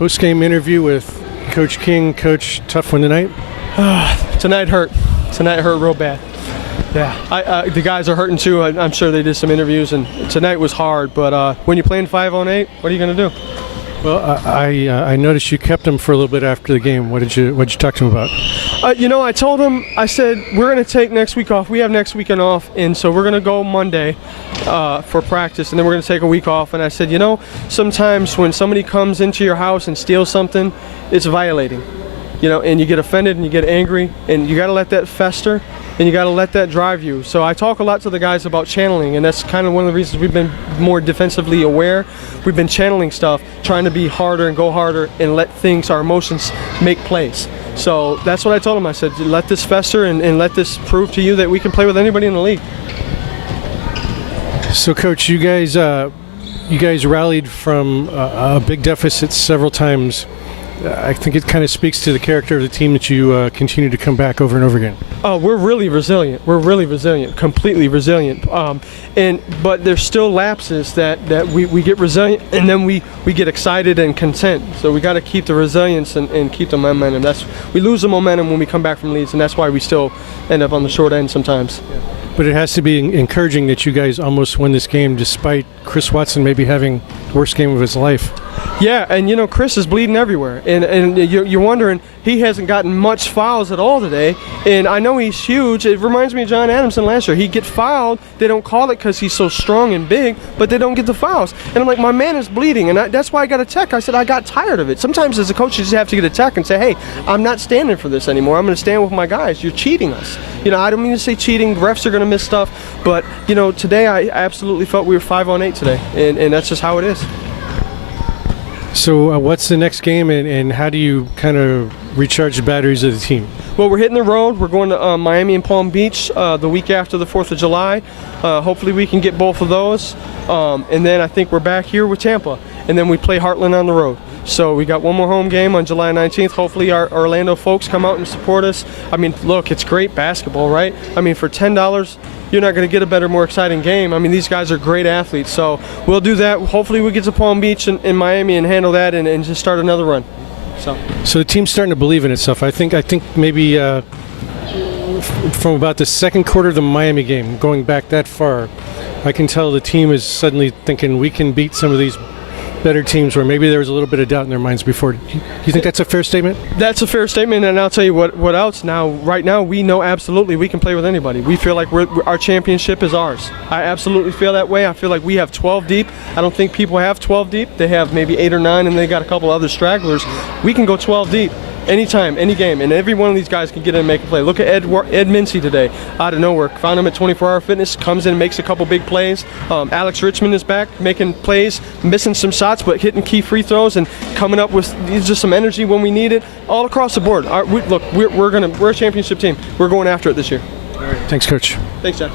post-game interview with Coach King. Coach, tough one tonight? Tonight hurt. Tonight hurt real bad. Yeah, the guys are hurting too. I'm sure they did some interviews, and tonight was hard. But when you're playing 5-on-8, what are you going to do? Well, I noticed you kept him for a little bit after the game. What did you talk to him about? I told him, I said, we're going to take next week off. We have next weekend off, and so we're going to go Monday for practice, and then we're going to take a week off. And I said, sometimes when somebody comes into your house and steals something, it's violating. And you get offended and you get angry, and you got to let that fester, and you got to let that drive you. So I talk a lot to the guys about channeling, and that's kind of one of the reasons we've been more defensively aware. We've been channeling stuff, trying to be harder and go harder and let our emotions make plays. So that's what I told him. I said, let this fester and let this prove to you that we can play with anybody in the league. So, Coach, you guys rallied from a big deficit several times. I think it kind of speaks to the character of the team that you continue to come back over and over again. Oh, we're really resilient. We're really resilient, completely resilient. But there's still lapses that we get resilient, and then we get excited and content. So we got to keep the resilience and keep the momentum. We lose the momentum when we come back from leads, and that's why we still end up on the short end sometimes. Yeah. But it has to be encouraging that you guys almost won this game despite Chris Watson maybe having the worst game of his life. Yeah, and Chris is bleeding everywhere, and you're wondering, he hasn't gotten much fouls at all today, and I know he's huge. It reminds me of John Adamson last year. He'd get fouled, they don't call it because he's so strong and big, but they don't get the fouls. And I'm like, my man is bleeding, and that's why I got a tech. I said, I got tired of it. Sometimes as a coach, you just have to get a tech and say, hey, I'm not standing for this anymore. I'm going to stand with my guys. You're cheating us. I don't mean to say cheating. Refs are going to miss stuff, but, today I absolutely felt we were 5-on-8 today, and that's just how it is. So what's the next game, and how do you kind of recharge the batteries of the team? Well, we're hitting the road. We're going to Miami and Palm Beach the week after the 4th of July. Hopefully we can get both of those. And then I think we're back here with Tampa. And then we play Heartland on the road. So we got one more home game on July 19th. Hopefully our Orlando folks come out and support us. I mean, look, it's great basketball, right? I mean, for $10, you're not going to get a better, more exciting game. I mean, these guys are great athletes. So we'll do that. Hopefully we get to Palm Beach and Miami and handle that and just start another run. So the team's starting to believe in itself. I think maybe from about the second quarter of the Miami game, going back that far, I can tell the team is suddenly thinking we can beat some of these better teams where maybe there was a little bit of doubt in their minds before. Do you think that's a fair statement? That's a fair statement, and I'll tell you what else. Right now, we know absolutely we can play with anybody. We feel like our championship is ours. I absolutely feel that way. I feel like we have 12 deep. I don't think people have 12 deep. They have maybe 8 or 9, and they got a couple other stragglers. We can go 12 deep. Anytime, any game, and every one of these guys can get in and make a play. Look at Ed Mincy today, out of nowhere. Found him at 24-Hour Fitness, comes in and makes a couple big plays. Alex Richmond is back, making plays, missing some shots, but hitting key free throws and coming up with just some energy when we need it. All across the board. We're a championship team. We're going after it this year. All right. Thanks, Coach. Thanks, John.